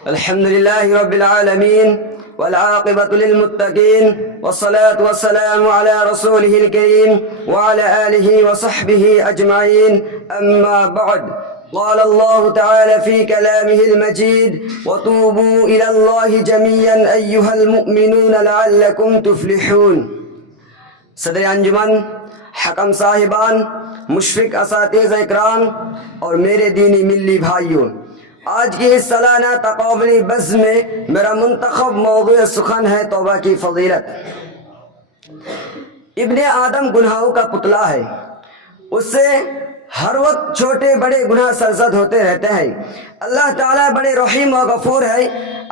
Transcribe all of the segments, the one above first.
الحمد لله رب العالمين والعاقبة للمتقين والصلاة والسلام على رسوله الكريم وعلى آله وصحبه أجمعين. أما بعد، قال الله تعالى في كلامه المجيد: وتوبوا إلى الله جميعا أيها المؤمنون لعلكم تفلحون. صدر انجمن، حکم صاحبان، مشفق اساتذہ اکرام اور میرے دینی ملی بھائیوں، آج کی اس سالانہ تقابلی بزم میں میرا منتخب موضوع سخن ہے توبہ کی فضیلت۔ ابن آدم گناہوں کا پتلا ہے، اس سے ہر وقت چھوٹے بڑے گناہ سرزد ہوتے رہتے ہیں۔ اللہ تعالیٰ بڑے رحیم و غفور ہے،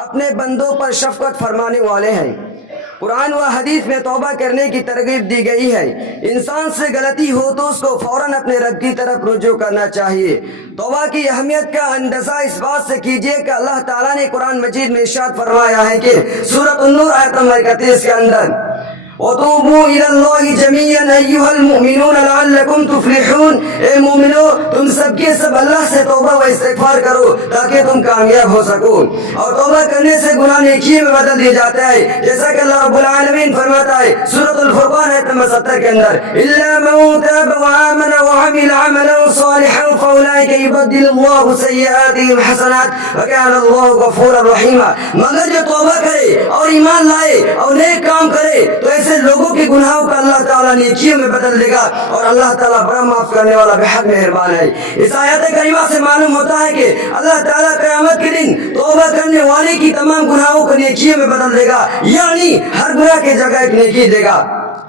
اپنے بندوں پر شفقت فرمانے والے ہیں۔ قرآن و حدیث میں توبہ کرنے کی ترغیب دی گئی ہے۔ انسان سے غلطی ہو تو اس کو فوراً اپنے رب کی طرف رجوع کرنا چاہیے۔ توبہ کی اہمیت کا اندازہ اس بات سے کیجئے کہ اللہ تعالیٰ نے قرآن مجید میں ارشاد فرمایا ہے کہ سورۃ النور آیت نمبر 31 کے اندر: وَتُوبُوا إِلَى اللَّهِ جَمِيعًا أَيُّهَا الْمُؤْمِنُونَ لَعَلَّكُمْ تُفْلِحُونَ۔ اے مومنو، تم سب کے سب اللہ سے توبہ و استغفار کرو تاکہ تم کامیاب ہو سکو۔ اور توبہ کرنے سے گناہ نیکی میں بدل دیا جاتا ہے، جیسا کہ اللہ رب العالمین فرماتا ہے سورۃ الفرقان آیت نمبر 70 کے اندر: إِلَّا مَن تَابَ وَآمَنَ وَعَمِلَ عَمَلًا صَالِحًا فَأُولَٰئِكَ يُبَدِّلُ اللَّهُ سَيِّئَاتِهِمْ حَسَنَاتٍ وَكَانَ اللَّهُ غَفُورًا رَحِيمًا۔ مگر جو توبہ کرے اور ایمان لائے اور نیک کام کرے تو ایسے لوگوں کے گناہوں کا اللہ تعالیٰ نیکیوں میں بدل دے گا، اور اللہ تعالیٰ بڑا معاف کرنے والا بے حد مہربان ہے۔ اس آیت کریمہ سے معلوم ہوتا ہے کہ اللہ تعالیٰ قیامت کے دن توبہ کرنے والے کی تمام گناہوں کو نیکیوں میں بدل دے گا، یعنی ہر گناہ کی جگہ ایک نیکی دے گا۔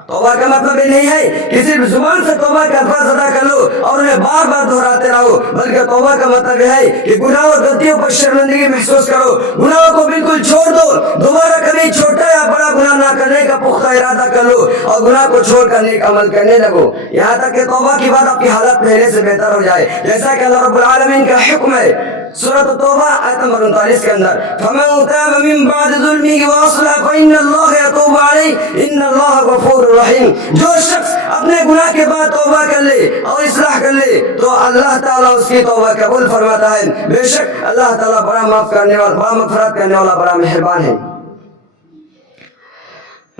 توبہ کا مطلب یہ نہیں ہے کہ صرف زبان سے توبہ کے الفاظ ادا کر لو اور انہیں بار بار دہراتے رہو، بلکہ توبہ کا مطلب یہ ہے کہ گناہ اور غلطیوں پر شرمندگی محسوس کرو، گناہوں کو بالکل چھوڑ دو، دوبارہ کبھی چھوٹا یا بڑا گناہ نہ کرنے کا پختہ ارادہ کر لو اور گناہ کو چھوڑ کر نیک عمل کرنے لگو، یہاں تک کہ توبہ کے بعد آپ کی حالت پہلے سے بہتر ہو جائے، جیسا کہ اللہ رب العالمین کا حکم ہے سورۃ التوبہ آیت نمبر 39 کے اندر: فَمَن تَابَ مِن بَعْدِ ظُلْمِهِ وَأَصْلَحَ فَإِنَّ اللَّهَ يَتُوبُ عَلَيْهِ إِنَّ اللَّهَ غَفُورٌ رَحِيمٌ۔ جو شخص اپنے گناہ کے بعد توبہ کر لے اور اصلاح کر لے تو اللہ تعالیٰ اس کی توبہ قبول فرماتا ہے، بے شک اللہ تعالیٰ بڑا معاف کرنے والا، بڑا مغفرت کرنے والا، بڑا مہربان ہے۔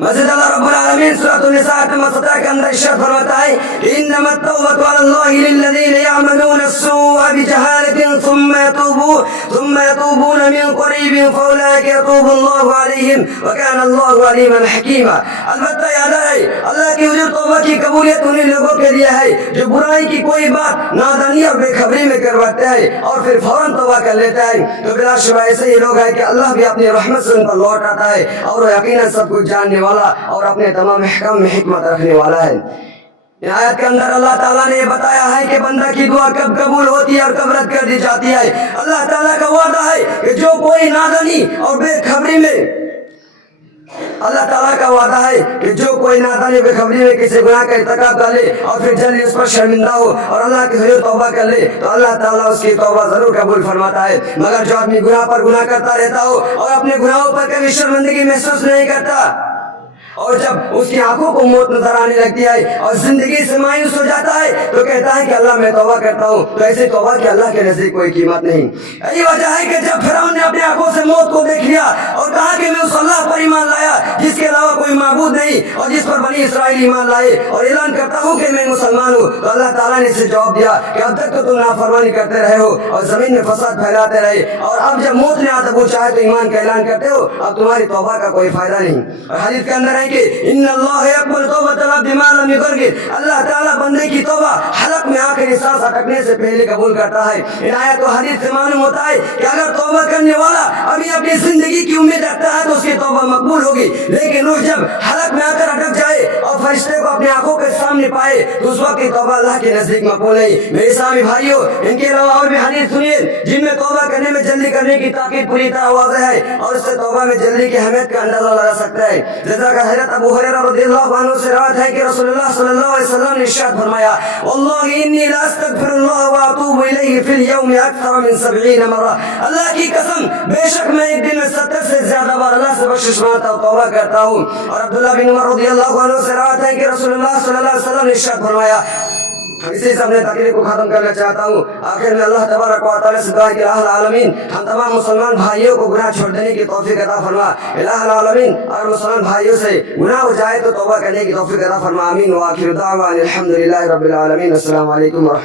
مزید اللہ رب العالمین سورۃ النساء آیت نمبر 17 کے اندر ارشاد فرماتا ہے: انما التوبۃ علی اللہ للذین یعملون السوء بجہالۃ ثم یتوبون من قریب فاولئک یتوب اللہ علیہم وکان اللہ علیما حکیما۔ البتہ یاد رہے، اللہ کی حضور توبہ کی قبولیت انہیں لوگوں کے لیے ہے جو برائی کی کوئی بات نادانی اور بے خبری میں کرواتے ہیں اور پھر فوراً توبہ کر لیتے ہیں، تو بلا شبہ ایسے ہی لوگ ہیں کہ اللہ بھی اپنی رحمت سے ان پر لوٹ آتا ہے، اور وہ یقیناً سب کچھ جاننے والا اور اپنے تمام احکام میں حکمت رکھنے والا ہے۔ ان آیت کے اندر اللہ تعالیٰ نے یہ بتایا ہے کہ بندہ کی دعا کب قبول ہوتی ہے اور کب رد کر دی جاتی ہے۔ اللہ تعالیٰ کا وعدہ ہے کہ جو کوئی نادانی اور بے خبری میں اللہ تعالیٰ کا وعدہ ہے کہ جو کوئی نادانی بے خبری میں کسی گناہ کا ارتکاب کر لے اور پھر جلدی اس پر شرمندہ ہو اور اللہ کے حضور توبہ کر لے تو اللہ تعالیٰ اس کی توبہ ضرور قبول فرماتا ہے۔ مگر جو آدمی گناہ پر گناہ کرتا رہتا ہو اور اپنے گناہوں پر کبھی شرمندگی محسوس نہیں کرتا، اور جب اس کی آنکھوں کو موت نظر آنے لگتی ہے اور زندگی سے مایوس ہو جاتا ہے تو کہتا ہے کہ اللہ میں توبہ کرتا ہوں، تو ایسے توبہ کی اللہ کے نزدیک کوئی قیمت نہیں۔ یہی وجہ ہے کہ جب فرعون نے اپنے آنکھوں سے موت کو دیکھ لیا اور کہا کہ میں اس اللہ پر ایمان لایا جس کے علاوہ کوئی معبود نہیں اور جس پر بنی اسرائیل ایمان لائے، اور اعلان کرتا ہوں کہ میں مسلمان ہوں، تو اللہ تعالیٰ نے اسے جواب دیا کہ اب تک تو تم نافرمانی کرتے رہے ہو اور زمین میں فساد پھیلاتے رہے، اور اب جب موت نے آتا وہ چاہے تو ایمان کا اعلان کرتے ہو، اب تمہاری توبہ کا کوئی فائدہ نہیں۔ اور حدیث کے اندر ہے کہ ان اللہ یقبل توبۃ العبد ما لم یغرغر، اللہ تعالیٰ بندے کی توبہ حلق میں آخری سانس اٹکنے سے پہلے قبول کرتا ہے۔ ان آیت و حدیث سے معلوم ہوتا ہے کہ اگر توبہ کرنے والا ابھی اپنی زندگی کی امید رکھتا ہے تو اس کی توبہ مقبول ہوگی، لیکن روح جب حلق میں آ کر اٹک جائے اور فرشتے کو اپنی آنکھوں کے سامنے پائے تو اس وقت کی توبہ اللہ کے نزدیک مقبول نہیں۔ میرے اسلامی بھائیوں، ان کے علاوہ اور بھی حدیث سنیے جن میں توبہ کرنے میں جلدی کرنے کی تاکید پوری طرح واضح ہے اور اس سے توبہ میں جلدی کی اہمیت کا اندازہ لگا سکتا ہے، جیسا کہ حضرت ابو ہریرہ رضی اللہ عنہ سے روایت ہے کہ رسول اللہ صلی اللہ علیہ وسلم نے ارشاد فرمایا: واللہ انی لا استغفر اللہ واتوب الیہ فی اليوم اکثر من 70 مرہ، اللہ کی قسم بے شک میں ایک دن میں 70 سے زیادہ بار اللہ سے بخشش مانگتا ہوں، توبہ کرتا ہوں۔ اور عبداللہ بن عمر رضی اللہ عنہ سے روایت ہے کہ رسول اللہ صلی اللہ علیہ وسلم نے ارشاد فرمایا: اسی سے اپنے تقریر کو ختم کرنا چاہتا ہوں. آخر میں اللہ تبارک و تعالیٰ سے دعا کہ الہ العالمین ہم تمام مسلمان بھائیوں کو گناہ چھوڑ دینے کی توفیق عطا فرما. الہ العالمین اگر مسلمان بھائیوں سے گناہ ہو جائے تو توبہ کرنے کی توفیق عطا فرما. آمین. وآخر دعوانا الحمدللہ رب العالمین. السلام علیکم ورحمۃ اللہ.